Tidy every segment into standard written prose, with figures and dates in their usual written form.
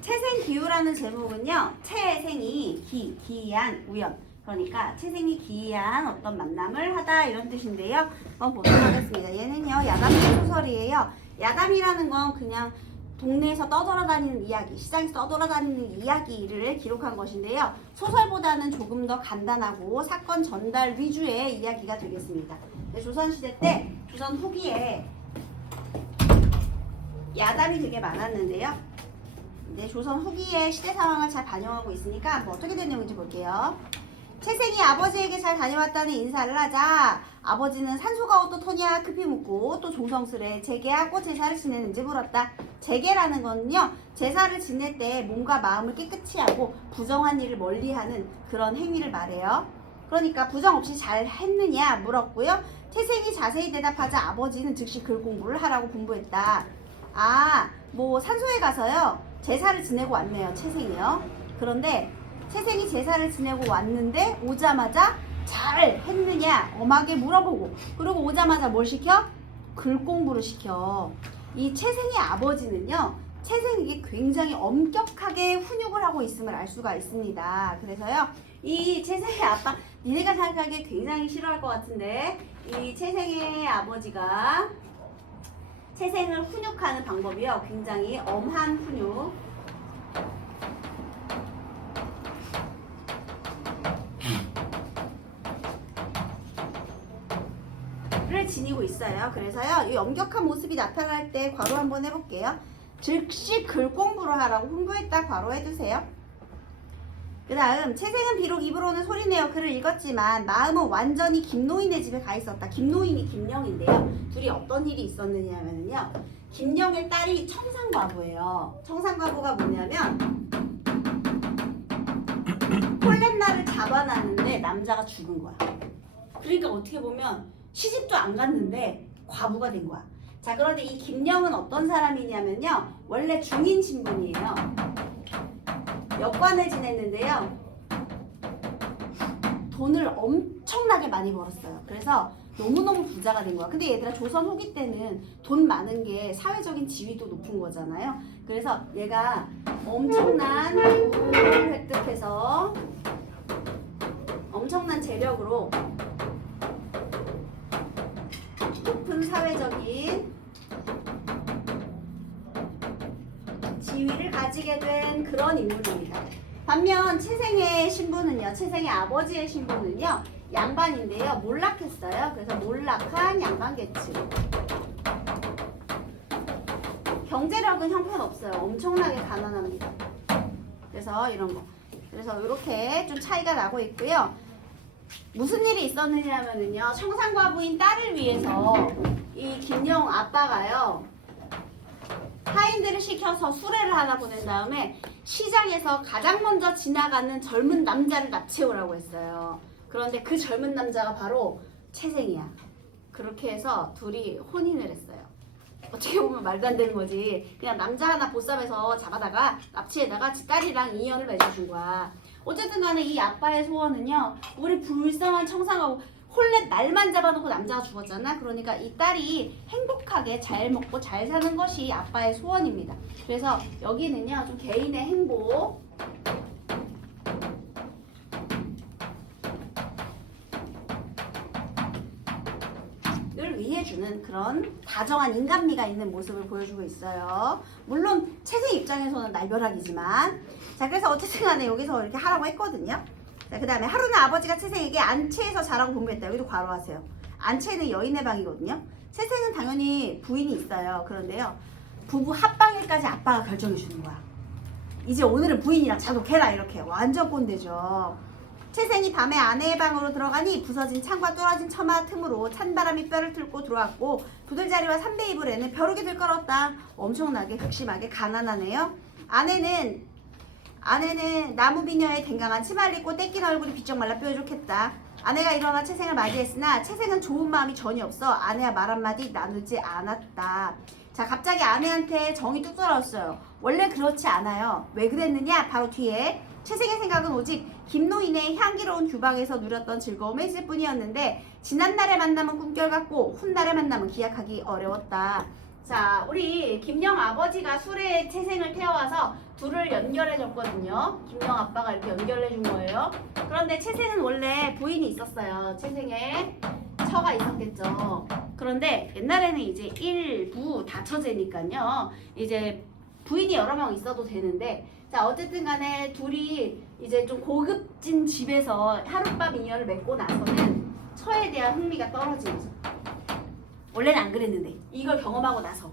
채생 기우라는 제목은요. 채생이 기이한 우연. 그러니까 채생이 기이한 어떤 만남을 하다 이런 뜻인데요. 한번 보도록 하겠습니다. 얘는요. 야담 소설이에요. 야담이라는 건 그냥 동네에서 떠돌아다니는 이야기, 시장에서 떠돌아다니는 이야기를 기록한 것인데요. 소설보다는 조금 더 간단하고 사건 전달 위주의 이야기가 되겠습니다. 조선시대 때, 조선 후기에 야담이 되게 많았는데요. 조선 후기의 시대 상황을 잘 반영하고 있으니까 뭐 어떻게 된 내용인지 볼게요. 채생이 아버지에게 잘 다녀왔다는 인사를 하자 아버지는 산소가 어떻더냐 급히 묻고 또 정성스레 제게하고 제사를 지내는지 물었다. 제게라는 거는요. 제사를 지낼 때 몸과 마음을 깨끗이 하고 부정한 일을 멀리하는 그런 행위를 말해요. 그러니까 부정 없이 잘 했느냐 물었고요. 채생이 자세히 대답하자 아버지는 즉시 글 공부를 하라고 분부했다. 뭐 산소에 가서요. 제사를 지내고 왔네요. 채생이요. 그런데 채생이 제사를 지내고 왔는데 오자마자 잘 했느냐 엄하게 물어보고 그리고 오자마자 뭘 시켜? 글 공부를 시켜. 이 채생의 아버지는요. 채생에게 굉장히 엄격하게 훈육을 하고 있음을 알 수가 있습니다. 그래서요. 이 채생의 아빠 니네가 생각하기에 굉장히 싫어할 것 같은데 이 채생의 아버지가 채생을 훈육하는 방법이요. 굉장히 엄한 훈육. 를 지니고 있어요. 그래서요. 이 엄격한 모습이 나타날 때 괄호 한번 해볼게요. 즉시 글 공부를 하라고 훈부했다. 괄호 해두세요. 그 다음 채생은 비록 입으로는 소리내어 글을 읽었지만 마음은 완전히 김노인의 집에 가 있었다. 김노인이 김령인데요. 둘이 어떤 일이 있었느냐면요. 김령의 딸이 청산과부예요. 청산과부가 뭐냐면 폴렛나를 잡아놨는데 남자가 죽은 거야. 그러니까 어떻게 보면 시집도 안 갔는데 과부가 된 거야. 자, 그런데 이 김령은 어떤 사람이냐면요. 원래 중인 신분이에요. 역관을 지냈는데요. 돈을 엄청나게 많이 벌었어요. 그래서 너무너무 부자가 된 거야. 근데 얘들아 조선 후기 때는 돈 많은 게 사회적인 지위도 높은 거잖아요. 그래서 얘가 엄청난 부를 획득해서 엄청난 재력으로 높은 사회적인 지위를 가지게 된 그런 인물입니다. 반면 채생의 신부는요. 채생의 아버지의 신부는요. 양반인데요. 몰락했어요. 그래서 몰락한 양반계층. 경제력은 형편없어요. 엄청나게 가난합니다. 그래서 이런 거. 그래서 이렇게 좀 차이가 나고 있고요. 무슨 일이 있었느냐면요. 청산과부인 딸을 위해서 이 김영 아빠가요. 하인들을 시켜서 수레를 하나 보낸 다음에 시장에서 가장 먼저 지나가는 젊은 남자를 납치오라고 했어요. 그런데 그 젊은 남자가 바로 채생이야. 그렇게 해서 둘이 혼인을 했어요. 어떻게 보면 말도 안 되는 거지. 그냥 남자 하나 보쌈해서 잡아다가 납치에다가 지 딸이랑 인연을 맺어준 거야. 어쨌든 간에 이 아빠의 소원은요. 우리 불쌍한 청산하고 홀렛 날만 잡아놓고 남자가 죽었잖아. 그러니까 이 딸이 행복하게 잘 먹고 잘 사는 것이 아빠의 소원입니다. 그래서 여기는요. 좀 개인의 행복 을 위해주는 그런 다정한 인간미가 있는 모습을 보여주고 있어요. 물론 채생 입장에서는 날벼락이지만 자 그래서 어쨌든 간에 여기서 이렇게 하라고 했거든요. 자, 그 다음에 하루는 아버지가 채생에게 안채에서 자라고 분부했다. 여기도 괄호하세요. 안채는 여인의 방이거든요. 채생은 당연히 부인이 있어요. 그런데요. 부부 합방일까지 아빠가 결정해 주는 거야. 이제 오늘은 부인이랑 자독해라 이렇게. 완전 꼰대죠. 채생이 밤에 아내의 방으로 들어가니 부서진 창과 뚫어진 처마 틈으로 찬바람이 뼈를 뚫고 들어왔고 부들자리와 삼배이불에는 벼룩이 들끓었다. 엄청나게 극심하게 가난하네요. 아내는 나무비녀의 댕강한 치마를 입고 떼낀 얼굴이 비쩍 말라 뾰족했다. 아내가 일어나 채생을 맞이했으나 채생은 좋은 마음이 전혀 없어 아내와 말 한마디 나누지 않았다. 자 갑자기 아내한테 정이 뚝 떨어졌어요. 원래 그렇지 않아요. 왜 그랬느냐? 바로 뒤에 채생의 생각은 오직 김노인의 향기로운 규방에서 누렸던 즐거움에 있을 뿐이었는데 지난날의 만남은 꿈결 같고 훗날의 만남은 기약하기 어려웠다. 자, 우리 김영 아버지가 수레에 채생을 태워와서 둘을 연결해 줬거든요. 김영 아빠가 이렇게 연결해 준 거예요. 그런데 채생은 원래 부인이 있었어요. 채생에 처가 있었겠죠. 그런데 옛날에는 이제 일부 다처제니까요. 이제 부인이 여러 명 있어도 되는데, 자, 어쨌든 간에 둘이 이제 좀 고급진 집에서 하룻밤 인연을 맺고 나서는 처에 대한 흥미가 떨어지는 거죠. 원래는 안 그랬는데 이걸 경험하고 나서.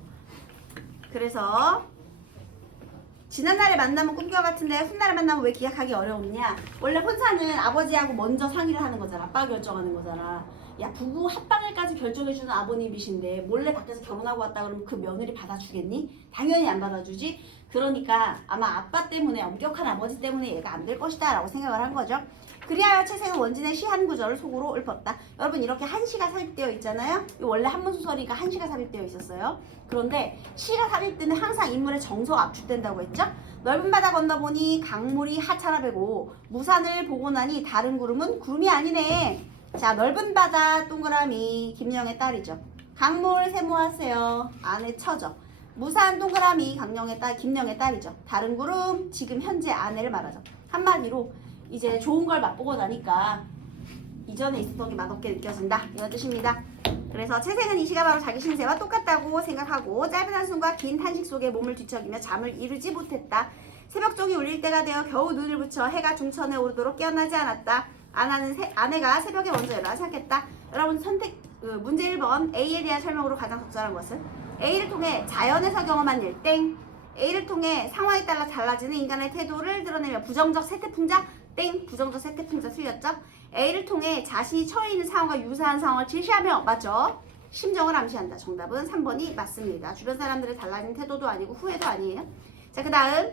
그래서 지난날에 만나면 꿈과 같은데 훗날에 만나면 왜 기약하기 어려웠냐. 원래 혼사는 아버지하고 먼저 상의를 하는 거잖아. 아빠가 결정하는 거잖아. 야, 부부 합방일까지 결정해주는 아버님이신데 몰래 밖에서 결혼하고 왔다 그러면 그 며느리 받아주겠니? 당연히 안 받아주지. 그러니까 아마 아빠 때문에, 엄격한 아버지 때문에 얘가 안 될 것이다 라고 생각을 한 거죠. 그리하여 채생은 원진의 시 한 구절을 속으로 읊었다. 여러분, 이렇게 한시가 삽입되어 있잖아요. 원래 한문소설이니까 한시가 삽입되어 있었어요. 그런데 시가 삽입되면 항상 인물의 정서가 압축된다고 했죠. 넓은 바다 건너보니 강물이 하찮아배고 무산을 보고 나니 다른 구름은 구름이 아니네. 자, 넓은 바다 동그라미 김영의 딸이죠. 강물 세모하세요. 안에 처죠. 무산 동그라미 강령의 딸, 김영의 딸이죠. 다른 구름 지금 현재 아내를 말하죠. 한마디로 이제 좋은 걸 맛보고 나니까 이전에 있었던 게 맛없게 느껴진다, 이런 뜻입니다. 그래서 채생은 이 시가 바로 자기 신세와 똑같다고 생각하고 짧은 한숨과 긴 탄식 속에 몸을 뒤척이며 잠을 이루지 못했다. 새벽종이 울릴 때가 되어 겨우 눈을 붙여 해가 중천에 오르도록 깨어나지 않았다. 아내가 새벽에 먼저 일어나 생각했다. 여러분, 문제 1번 A에 대한 설명으로 가장 적절한 것은 A를 통해 자연에서 경험한 일 땡, A를 통해 상황에 따라 달라지는 인간의 태도를 드러내며 부정적 세태풍자 땡, 부정적 세태풍자 틀렸죠? A를 통해 자신이 처해 있는 상황과 유사한 상황을 제시하며, 맞죠? 심정을 암시한다. 정답은 3번이 맞습니다. 주변 사람들의 달라진 태도도 아니고 후회도 아니에요. 자, 그 다음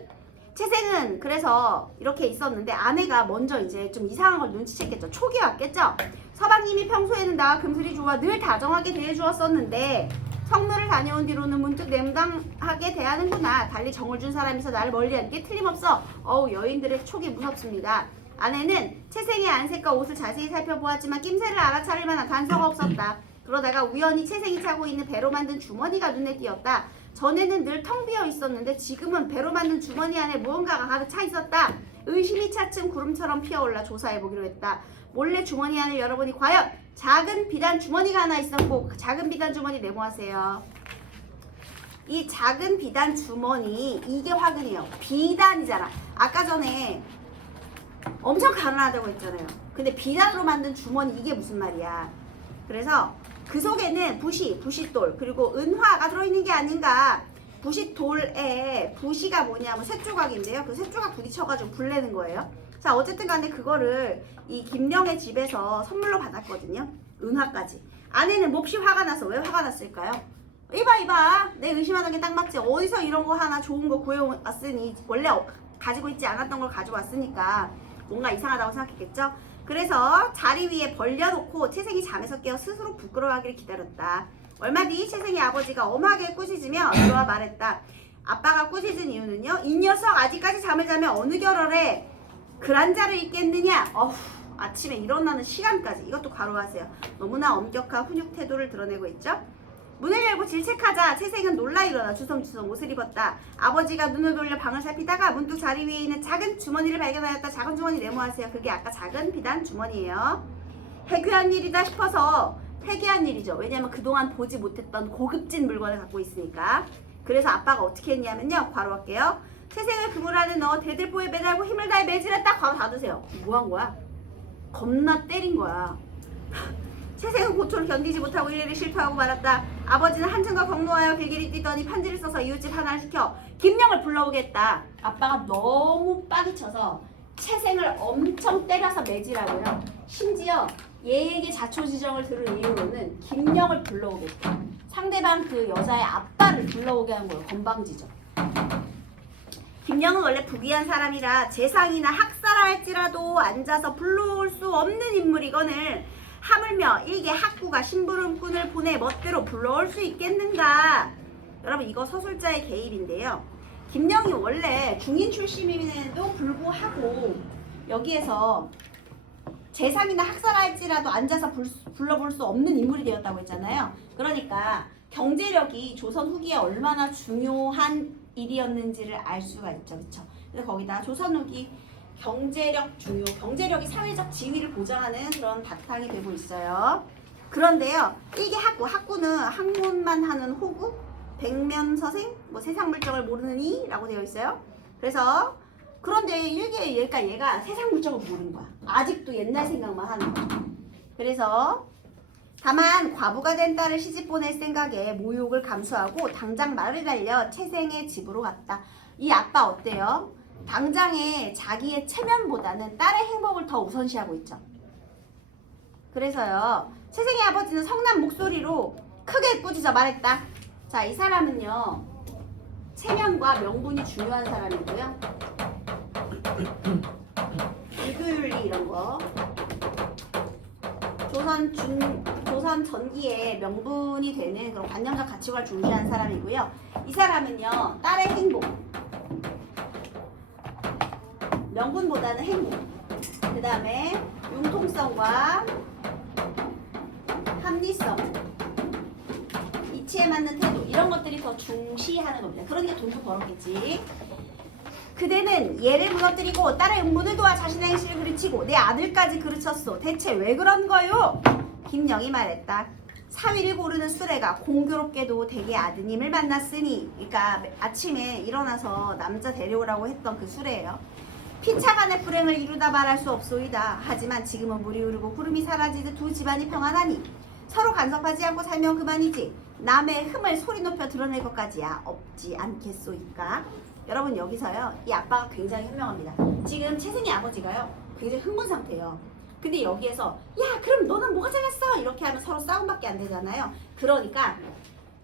채생은 그래서 이렇게 있었는데 아내가 먼저 이제 좀 이상한 걸 눈치챘겠죠. 촉이 왔겠죠. 서방님이 평소에는 나와 금슬이 좋아 늘 다정하게 대해주었었는데 성묘를 다녀온 뒤로는 문득 냉담하게 대하는구나. 달리 정을 준 사람이서 나를 멀리하는 게 틀림없어. 여인들의 촉이 무섭습니다. 아내는 채생의 안색과 옷을 자세히 살펴보았지만 낌새를 알아차릴 만한 단서가 없었다. 그러다가 우연히 채생이 차고 있는 배로 만든 주머니가 눈에 띄었다. 전에는 늘 텅 비어 있었는데 지금은 배로 만든 주머니 안에 무언가가 가득 차 있었다. 의심이 차츰 구름처럼 피어올라 조사해보기로 했다. 몰래 주머니 안을 열어보니 과연 작은 비단 주머니가 하나 있었고, 그 작은 비단 주머니 메모하세요. 이 작은 비단 주머니, 이게 화근이에요. 비단이잖아. 아까 전에 엄청 가난하다고 했잖아요. 근데 비단으로 만든 주머니, 이게 무슨 말이야. 그래서 그 속에는 부싯돌, 그리고 은화가 들어있는 게 아닌가. 부싯돌에 부시가 뭐냐면 쇳조각인데요. 그 쇳조각 부딪혀가지고 불내는 거예요. 자, 어쨌든 간에 그거를 이 김령의 집에서 선물로 받았거든요. 은화까지. 아내는 몹시 화가 나서, 왜 화가 났을까요? 이봐 내 의심하던 게 딱 맞지. 어디서 이런 거 하나 좋은 거 구해왔으니, 원래 가지고 있지 않았던 걸 가져왔으니까 뭔가 이상하다고 생각했겠죠. 그래서 자리 위에 벌려놓고 채생이 잠에서 깨어 스스로 부끄러워하기를 기다렸다. 얼마 뒤 채생이 아버지가 엄하게 꾸짖으며 들어와 말했다. 아빠가 꾸짖은 이유는요, 이 녀석 아직까지 잠을 자면 어느 결월에 그란자를 읽겠느냐. 아침에 일어나는 시간까지. 이것도 괄호하세요. 너무나 엄격한 훈육 태도를 드러내고 있죠. 문을 열고 질책하자 채생은 놀라 일어나 주섬주섬 옷을 입었다. 아버지가 눈을 돌려 방을 살피다가 문득 자리 위에 있는 작은 주머니를 발견하였다. 작은 주머니 메모하세요. 그게 아까 작은 비단 주머니예요. 해괴한 일이다 싶어서, 해괴한 일이죠. 왜냐면 그동안 보지 못했던 고급진 물건을 갖고 있으니까. 그래서 아빠가 어떻게 했냐면요, 괄호할게요. 채생을 그물 안에 넣어 대들보에 매달고 힘을 다해 매질했다. 괄호 닫으세요. 뭐 한 거야? 겁나 때린 거야. 채생은 고초를 견디지 못하고 일일이 실토하고 말았다. 아버지는 한층더 경노하여 길길이 뛰더니 편지를 써서 이웃집 하나를 시켜 김령을 불러오겠다. 아빠가 너무 빡이 쳐서 채생을 엄청 때려서 매지라고요. 심지어 얘에게 자초지정을 들은 이유로는 김령을 불러오겠다. 상대방 그 여자의 아빠를 불러오게 한 거예요. 건방지죠. 김령은 원래 부귀한 사람이라 재상이나 학살할지라도 앉아서 불러올 수 없는 인물이거늘 하물며 일개 학구가 심부름꾼을 보내 멋대로 불러올 수 있겠는가. 여러분, 이거 서술자의 개입인데요. 김령이 원래 중인 출신임에도 불구하고 여기에서 재상이나 학살할지라도 앉아서 불러볼 수 없는 인물이 되었다고 했잖아요. 그러니까 경제력이 조선 후기에 얼마나 중요한 일이었는지를 알 수가 있죠. 그렇죠? 그래서 거기다 조선 후기 경제력 중요, 경제력이 사회적 지위를 보장하는 그런 바탕이 되고 있어요. 그런데요, 이게 학구는 학문만 하는 호구, 백면서생, 뭐 세상 물정을 모르는 이라고 되어 있어요. 그래서 그런데 얘가 세상 물정을 모르는 거야. 아직도 옛날 생각만 하는 거야. 그래서 다만 과부가 된 딸을 시집 보낼 생각에 모욕을 감수하고 당장 말을 달려 채생의 집으로 갔다. 이 아빠 어때요? 당장에 자기의 체면보다는 딸의 행복을 더 우선시하고 있죠. 그래서요, 채생의 아버지는 성난 목소리로 크게 꾸짖어 말했다. 자, 이 사람은요, 체면과 명분이 중요한 사람이고요. 유교윤리 이런 거. 조선 전기에 명분이 되는 그런 관념적 가치관을 중시하는 사람이고요. 이 사람은요, 딸의 행복, 명분보다는 행복, 그 다음에 융통성과 합리성, 이치에 맞는 태도, 이런 것들이 더 중시하는 겁니다. 그러니까 돈도 벌었겠지. 그대는 얘를 무너뜨리고 딸의 음문을 도와 자신의 행실을 그르치고 내 아들까지 그르쳤소. 대체 왜 그런 거요? 김영이 말했다. 사위를 고르는 수레가 공교롭게도 대개 아드님을 만났으니, 그러니까 아침에 일어나서 남자 데려오라고 했던 그 수레예요. 피차간의 불행을 이루다 말할 수 없소이다. 하지만 지금은 물이 흐르고 구름이 사라지듯 두 집안이 평안하니 서로 간섭하지 않고 살면 그만이지 남의 흠을 소리 높여 드러낼 것까지야 없지 않겠소이까. 여러분, 여기서요, 이 아빠가 굉장히 현명합니다. 지금 채생의 아버지가요, 굉장히 흥분 상태예요. 근데 여기에서 야, 그럼 너는 뭐가 잘났어? 이렇게 하면 서로 싸움밖에 안 되잖아요. 그러니까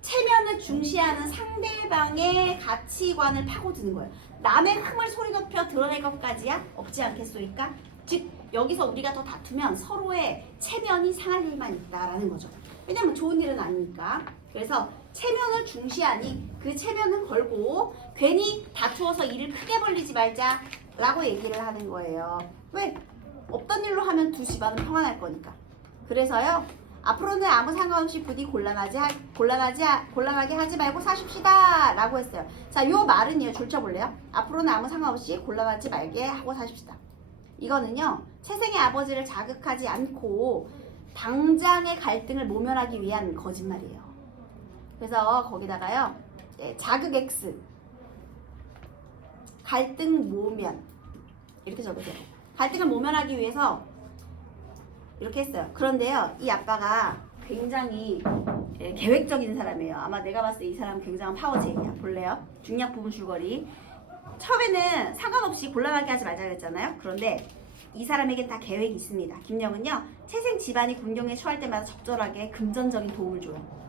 체면을 중시하는 상대방의 가치관을 파고드는 거예요. 남의 흠을 소리 높여 드러낼 것까지야 없지 않겠소이까? 즉, 여기서 우리가 더 다투면 서로의 체면이 상할 일만 있다라는 거죠. 왜냐면 좋은 일은 아니니까. 그래서 체면을 중시하니 그 체면을 걸고 괜히 다투어서 일을 크게 벌리지 말자라고 얘기를 하는 거예요. 왜? 없던 일로 하면 두 집안은 평안할 거니까. 그래서요, 앞으로는 아무 상관없이 부디 곤란하게 하지 말고 사십시다 라고 했어요. 자, 요 말은요, 줄쳐볼래요? 앞으로는 아무 상관없이 곤란하지 말게 하고 사십시다. 이거는요, 채생의 아버지를 자극하지 않고 당장의 갈등을 모면하기 위한 거짓말이에요. 그래서 거기다가요, 자극 X, 갈등 모면, 이렇게 적으세요. 갈등을 모면하기 위해서 이렇게 했어요. 그런데요, 이 아빠가 굉장히 계획적인 사람이에요. 아마 내가 봤을 때 이 사람 굉장한 파워제이야. 볼래요? 중략 부분 줄거리. 처음에는 상관없이 곤란하게 하지 말자 그랬잖아요. 그런데 이 사람에겐 다 계획이 있습니다. 김영은요, 채생 집안이 군경에 처할 때마다 적절하게 금전적인 도움을 줘요.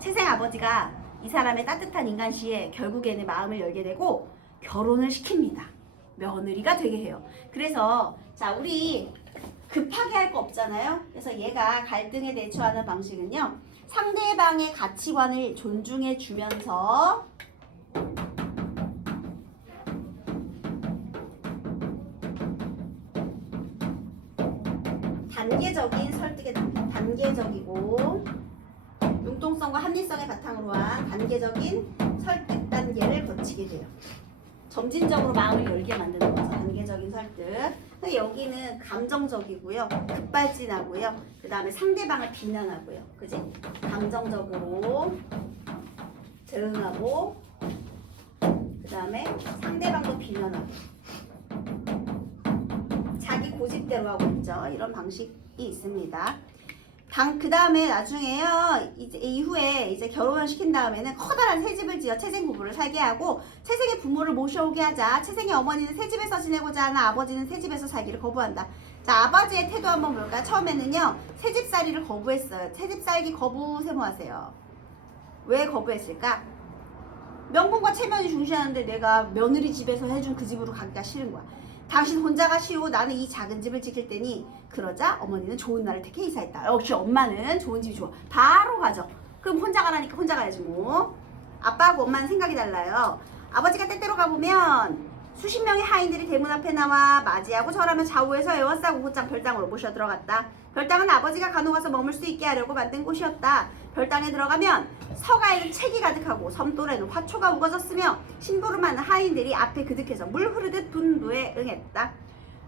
채생 아버지가 이 사람의 따뜻한 인간시에 결국에는 마음을 열게 되고 결혼을 시킵니다. 며느리가 되게 해요. 그래서 자, 우리 급하게 할 거 없잖아요. 그래서 얘가 갈등에 대처하는 방식은요, 상대방의 가치관을 존중해 주면서 단계적인 설득에 답니다. 단계적이고 융통성과 합리성의 바탕으로 한 단계적인 설득 단계를 거치게 돼요. 점진적으로 마음을 열게 만드는 거죠. 단계적인 설득. 근데 여기는 감정적이고요. 급발진하고요. 그 다음에 상대방을 비난하고요. 그지? 감정적으로 대응하고, 그 다음에 상대방도 비난하고, 자기 고집대로 하고 있죠. 이런 방식이 있습니다. 그 다음에 나중에요, 이후에 이제 결혼을 시킨 다음에는 커다란 새집을 지어 채생 부부를 살게 하고, 채생의 부모를 모셔오게 하자. 채생의 어머니는 새집에서 지내고자 하나 아버지는 새집에서 살기를 거부한다. 자, 아버지의 태도 한번 볼까요? 처음에는요, 새집살이를 거부했어요. 새집 살기 거부 세모하세요. 왜 거부했을까? 명분과 체면이 중시하는데 내가 며느리 집에서 해준 그 집으로 가기가 싫은 거야. 당신 혼자가 쉬고 나는 이 작은 집을 지킬 테니. 그러자 어머니는 좋은 날을 택해 이사했다. 역시 엄마는 좋은 집이 좋아. 바로 가죠. 그럼 혼자 가라니까 혼자 가야지 뭐. 아빠하고 엄마는 생각이 달라요. 아버지가 때때로 가보면 수십 명의 하인들이 대문 앞에 나와 맞이하고 절하며 좌우에서 에워싸고 곧장 별당으로 모셔 들어갔다. 별당은 아버지가 간혹 와서 머물 수 있게 하려고 만든 곳이었다. 별당에 들어가면 서가에는 책이 가득하고 섬돌에는 화초가 우거졌으며 심부름하는 하인들이 앞에 그득해서 물 흐르듯 분부에 응했다.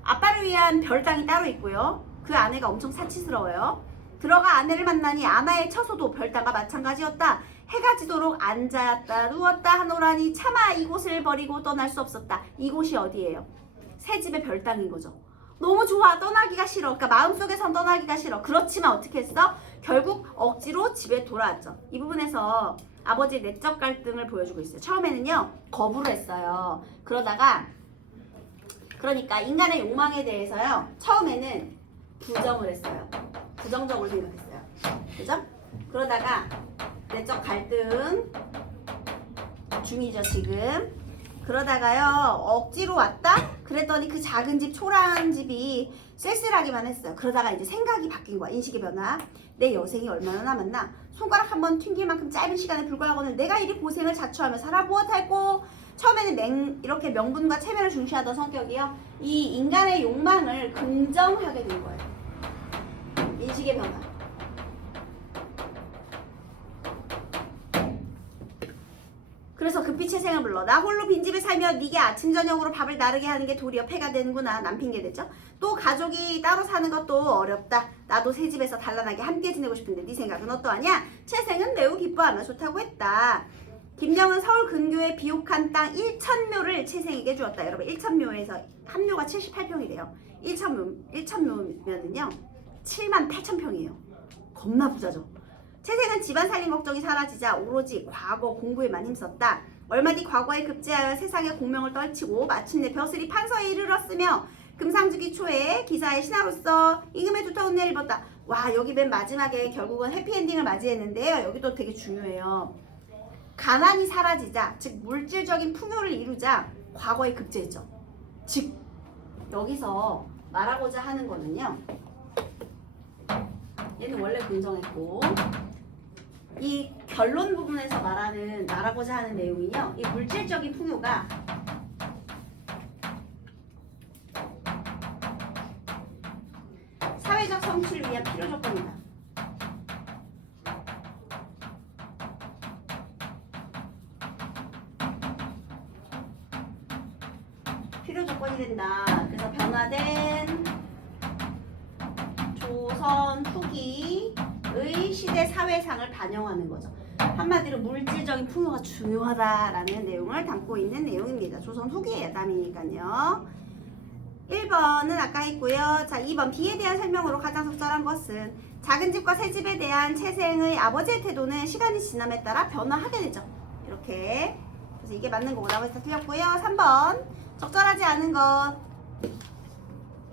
아빠를 위한 별당이 따로 있고요. 그 아내가 엄청 사치스러워요. 들어가 아내를 만나니 아나의 처소도 별당과 마찬가지였다. 해가 지도록 앉았다 누웠다 하노라니 차마 이곳을 버리고 떠날 수 없었다. 이곳이 어디예요? 새 집의 별당인 거죠. 너무 좋아. 떠나기가 싫어. 그러니까 마음속에선 떠나기가 싫어. 그렇지만 어떻게 했어? 결국 억지로 집에 돌아왔죠. 이 부분에서 아버지의 내적 갈등을 보여주고 있어요. 처음에는요 거부를 했어요. 그러니까 인간의 욕망에 대해서요 처음에는 부정을 했어요. 부정적으로 생각했어요. 그죠? 그러다가 내적 갈등 중이죠 지금. 그러다가요 억지로 왔다? 그랬더니 그 작은 집 초라한 집이 쓸쓸하기만 했어요. 그러다가 이제 생각이 바뀐 거야. 인식의 변화. 내 여생이 얼마나 남았나? 손가락 한번 튕길 만큼 짧은 시간에 불과하고는 내가 이리 고생을 자초하며 살아 무엇할꼬? 처음에는 이렇게 명분과 체면을 중시하던 성격이요 이 인간의 욕망을 긍정하게 된 거예요. 인식의 변화. 그래서 급히 채생을 불러. 나 홀로 빈집에 살며 네게 아침 저녁으로 밥을 나르게 하는 게 도리어 폐가 되는구나. 남 핑계대죠. 또 가족이 따로 사는 것도 어렵다. 나도 새 집에서 단란하게 함께 지내고 싶은데 네 생각은 어떠하냐? 채생은 매우 기뻐하며 좋다고 했다. 김명은 서울 근교의 비옥한 땅 1,000묘를 채생에게 주었다. 여러분 1,000묘에서 한 묘가 78평이래요. 1,000묘면은요 78,000평이에요. 겁나 부자죠. 채생은 집안 살림 걱정이 사라지자 오로지 과거 공부에만 힘썼다. 얼마 뒤 과거에 급제하여 세상의 공명을 떨치고 마침내 벼슬이 판서에 이르렀으며 금상주기 초에 기사의 신하로서 임금의 두터운 내를 입었다. 와 여기 맨 마지막에 결국은 해피엔딩을 맞이했는데요. 여기도 되게 중요해요. 가난이 사라지자 즉 물질적인 풍요를 이루자 과거에 급제했죠. 즉 여기서 말하고자 하는 거는요. 얘는 원래 긍정했고 이 결론 부분에서 말하고자 하는 내용은요. 이 물질적인 풍요가 사회적 성취를 위한 필요 조건이다. 필요 조건이 된다. 그래서 변화된 조선 후기의 시대 사회상을 반영하는 거죠. 한마디로 물질적인 풍요가 중요하다라는 내용을 담고 있는 내용입니다. 조선 후기의 예담이니까요. 1번은 아까 했고요. 자, 2번 B에 대한 설명으로 가장 적절한 것은 작은 집과 새 집에 대한 채생의 아버지의 태도는 시간이 지남에 따라 변화하게 되죠. 이렇게. 그래서 이게 맞는 거고 나머지 다 틀렸고요. 3번 적절하지 않은 것.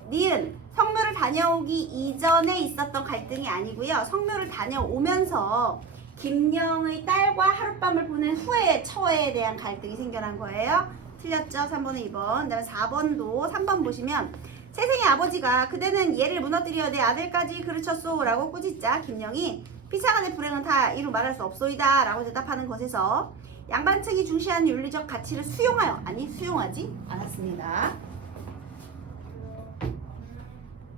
니은 성묘를 다녀오기 이전에 있었던 갈등이 아니고요. 성묘를 다녀오면서 김령의 딸과 하룻밤을 보낸 후에 처에 대한 갈등이 생겨난 거예요. 틀렸죠? 3번은 2번. 그다음에 4번도 3번 보시면 세생의 아버지가 그대는 얘를 무너뜨려 내 아들까지 그르쳤소 라고 꾸짖자 김령이 피차간의 불행은 다 이루 말할 수 없소이다 라고 대답하는 것에서 양반층이 중시하는 윤리적 가치를 수용하지 않았습니다.